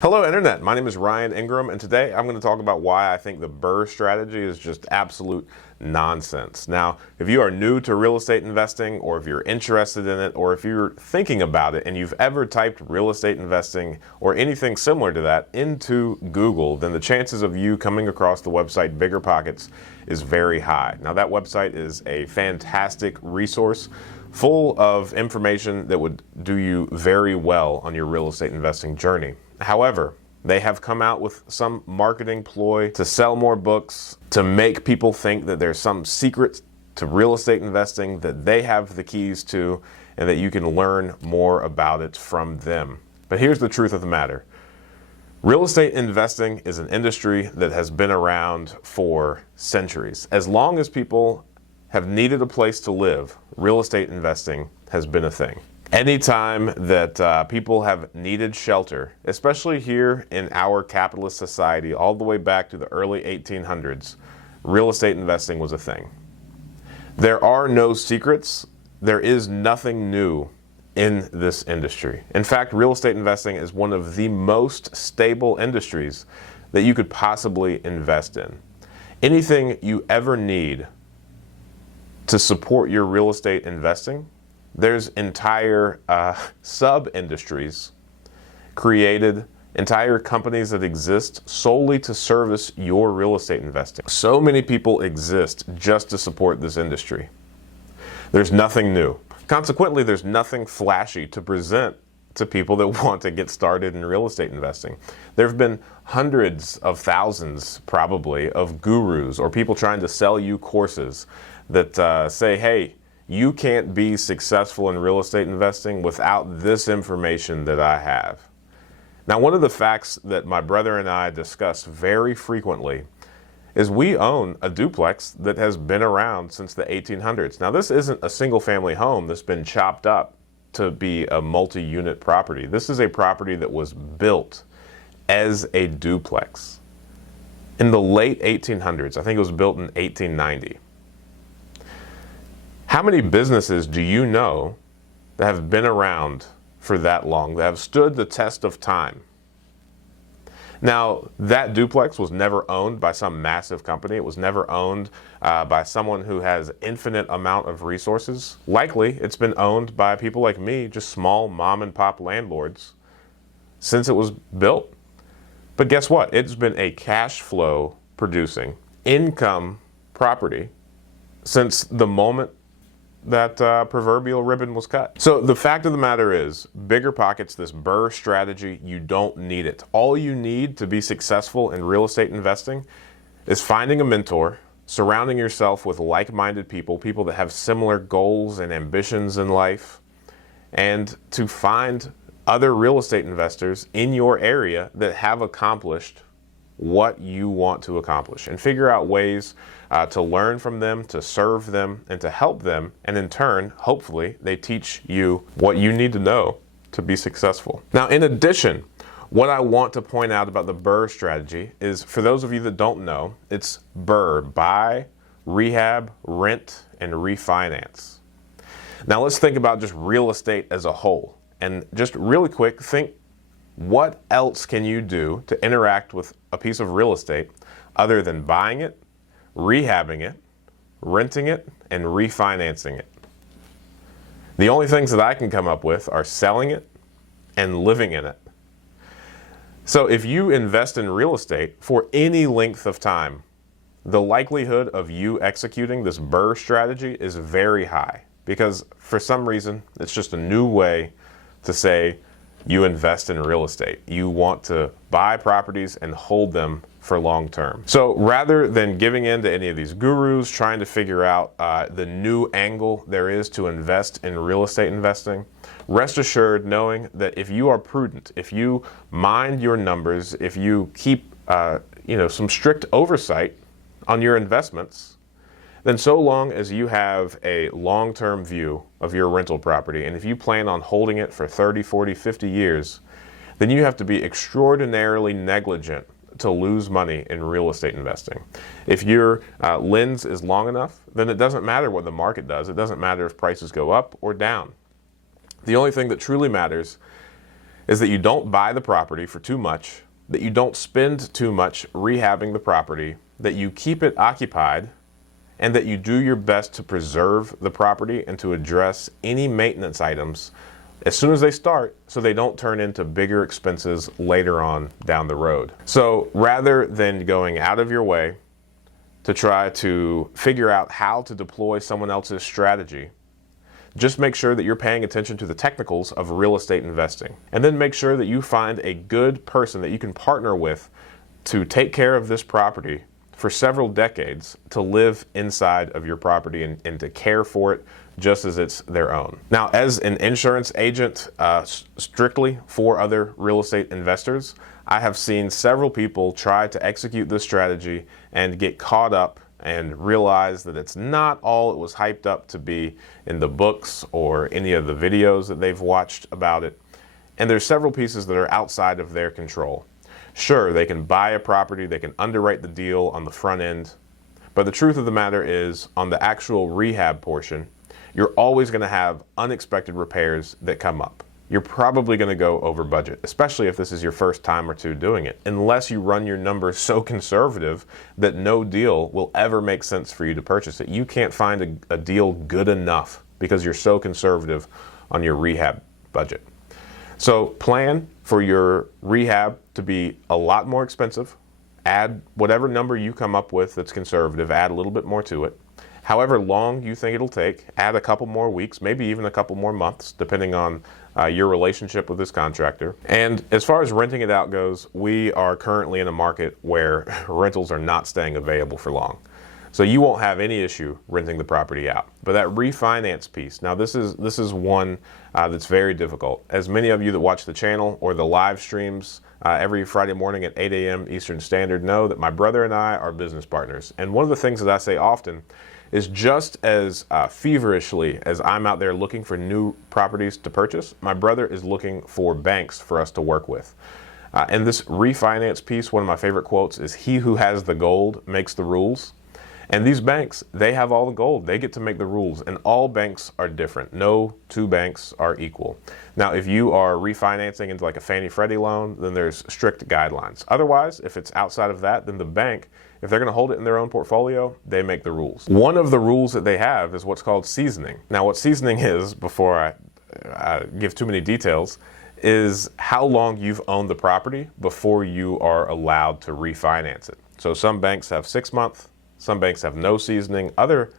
Hello Internet, my name is Ryan Ingram, and today I'm going to talk about why I think the BRRRR strategy is just absolute nonsense. Now, if you are new to real estate investing, or if you're interested in it, or if you're thinking about it and you've ever typed real estate investing or anything similar to that into Google, then the chances of you coming across the website BiggerPockets is very high. Now, that website is a fantastic resource full of information that would do you very well on your real estate investing journey. However, they have come out with some marketing ploy to sell more books, to make people think that there's some secret to real estate investing that they have the keys to, and that you can learn more about it from them. But here's the truth of the matter. Real estate investing is an industry that has been around for centuries. As long as people have needed a place to live, real estate investing has been a thing. Anytime that people have needed shelter, especially here in our capitalist society, all the way back to the early 1800s, real estate investing was a thing. There are no secrets. There is nothing new in this industry. In fact, real estate investing is one of the most stable industries that you could possibly invest in. Anything you ever need to support your real estate investing, there's entire sub-industries created, entire companies that exist solely to service your real estate investing. So many people exist just to support this industry. There's nothing new. Consequently, there's nothing flashy to present to people that want to get started in real estate investing. There have been hundreds of thousands, probably, of gurus or people trying to sell you courses that say, hey, you can't be successful in real estate investing without this information that I have. Now, one of the facts that my brother and I discuss very frequently is we own a duplex that has been around since the 1800s. Now, this isn't a single family home that's been chopped up to be a multi-unit property. This is a property that was built as a duplex in the late 1800s. I think it was built in 1890. How many businesses do you know that have been around for that long, that have stood the test of time? Now, that duplex was never owned by some massive company. It was never owned by someone who has infinite amount of resources. Likely, it's been owned by people like me, just small mom and pop landlords, since it was built. But guess what? It's been a cash flow producing income property since the moment that proverbial ribbon was cut. So the fact of the matter is, BiggerPockets, this BRRRR strategy, you don't need it. All you need to be successful in real estate investing is finding a mentor, surrounding yourself with like-minded people, people that have similar goals and ambitions in life, and to find other real estate investors in your area that have accomplished what you want to accomplish, and figure out ways to learn from them, to serve them, and to help them, and in turn, hopefully, they teach you what you need to know to be successful. Now, in addition, what I want to point out about the BRRRR strategy is, for those of you that don't know, it's BRRRR: buy, rehab, rent, and refinance. Now, let's think about just real estate as a whole, and just really quick, think, what else can you do to interact with a piece of real estate other than buying it, rehabbing it, renting it, and refinancing it? The only things that I can come up with are selling it and living in it. So if you invest in real estate for any length of time, the likelihood of you executing this BRRRR strategy is very high, because for some reason, it's just a new way to say you invest in real estate. You want to buy properties and hold them for long term. So rather than giving in to any of these gurus, trying to figure out the new angle there is to invest in real estate investing, rest assured knowing that if you are prudent, if you mind your numbers, if you keep some strict oversight on your investments, then so long as you have a long-term view of your rental property, and if you plan on holding it for 30, 40, 50 years, then you have to be extraordinarily negligent to lose money in real estate investing. If your lens is long enough, then it doesn't matter what the market does. It doesn't matter if prices go up or down. The only thing that truly matters is that you don't buy the property for too much, that you don't spend too much rehabbing the property, that you keep it occupied, and that you do your best to preserve the property and to address any maintenance items as soon as they start so they don't turn into bigger expenses later on down the road. So rather than going out of your way to try to figure out how to deploy someone else's strategy, just make sure that you're paying attention to the technicals of real estate investing. And then make sure that you find a good person that you can partner with to take care of this property for several decades, to live inside of your property and to care for it just as it's their own. Now, as an insurance agent strictly for other real estate investors, I have seen several people try to execute this strategy and get caught up and realize that it's not all it was hyped up to be in the books or any of the videos that they've watched about it. And there's several pieces that are outside of their control. Sure, they can buy a property, they can underwrite the deal on the front end, but the truth of the matter is, on the actual rehab portion, you're always going to have unexpected repairs that come up. You're probably going to go over budget, especially if this is your first time or two doing it, unless you run your numbers so conservative that no deal will ever make sense for you to purchase it. You can't find a deal good enough because you're so conservative on your rehab budget. So plan for your rehab to be a lot more expensive. Add whatever number you come up with that's conservative, add a little bit more to it. However long you think it'll take, add a couple more weeks, maybe even a couple more months, depending on your relationship with this contractor. And as far as renting it out goes, we are currently in a market where rentals are not staying available for long. So you won't have any issue renting the property out. But that refinance piece, now this is one that's very difficult. As many of you that watch the channel or the live streams every Friday morning at 8 a.m. Eastern Standard know that my brother and I are business partners. And one of the things that I say often is, just as feverishly as I'm out there looking for new properties to purchase, my brother is looking for banks for us to work with. And this refinance piece, one of my favorite quotes is, "He who has the gold makes the rules." And these banks, they have all the gold. They get to make the rules, and all banks are different. No two banks are equal. Now, if you are refinancing into like a Fannie Freddie loan, then there's strict guidelines. Otherwise, if it's outside of that, then the bank, if they're going to hold it in their own portfolio, they make the rules. One of the rules that they have is what's called seasoning. Now, what seasoning is, before I give too many details, is how long you've owned the property before you are allowed to refinance it. So some banks have 6 months, some banks have no seasoning, other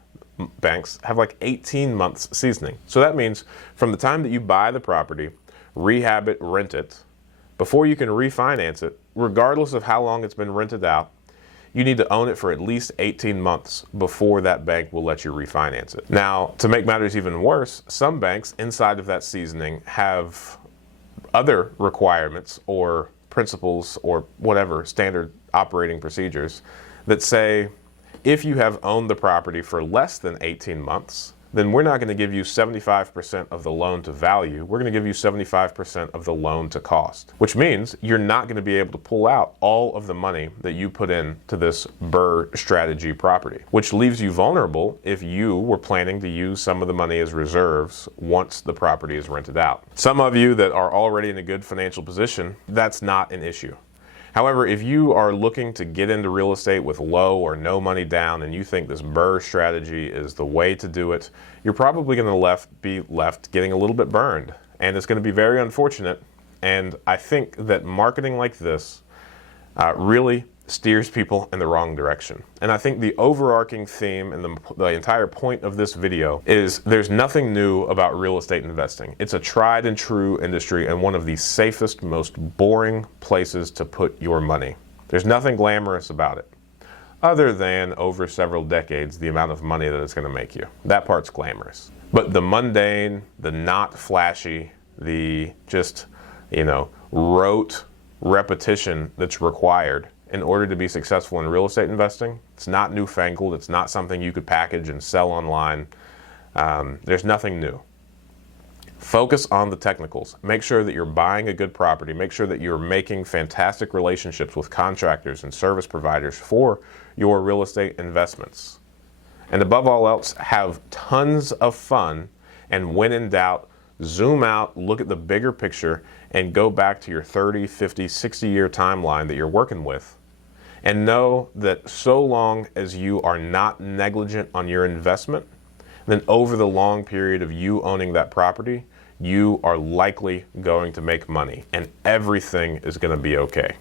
banks have like 18 months seasoning. So that means from the time that you buy the property, rehab it, rent it, before you can refinance it, regardless of how long it's been rented out, you need to own it for at least 18 months before that bank will let you refinance it. Now, to make matters even worse, some banks inside of that seasoning have other requirements or principles or whatever, standard operating procedures that say, if you have owned the property for less than 18 months, then we're not going to give you 75% of the loan to value. We're going to give you 75% of the loan to cost, which means you're not going to be able to pull out all of the money that you put into this BRRRR strategy property, which leaves you vulnerable if you were planning to use some of the money as reserves once the property is rented out. Some of you that are already in a good financial position, that's not an issue. However, if you are looking to get into real estate with low or no money down and you think this BRRRR strategy is the way to do it, you're probably going to be left getting a little bit burned. And it's going to be very unfortunate. And I think that marketing like this really steers people in the wrong direction. And I think the overarching theme and the entire point of this video is there's nothing new about real estate investing. It's a tried and true industry and one of the safest, most boring places to put your money. There's nothing glamorous about it, other than over several decades, the amount of money that it's going to make you. That part's glamorous. But the mundane, the not flashy, the just, rote repetition that's required in order to be successful in real estate investing, it's not newfangled. It's not something you could package and sell online. There's nothing new. Focus on the technicals. Make sure that you're buying a good property. Make sure that you're making fantastic relationships with contractors and service providers for your real estate investments. And above all else, have tons of fun, and when in doubt, zoom out, look at the bigger picture, and go back to your 30, 50, 60-year timeline that you're working with, and know that so long as you are not negligent on your investment, then over the long period of you owning that property, you are likely going to make money and everything is going to be okay.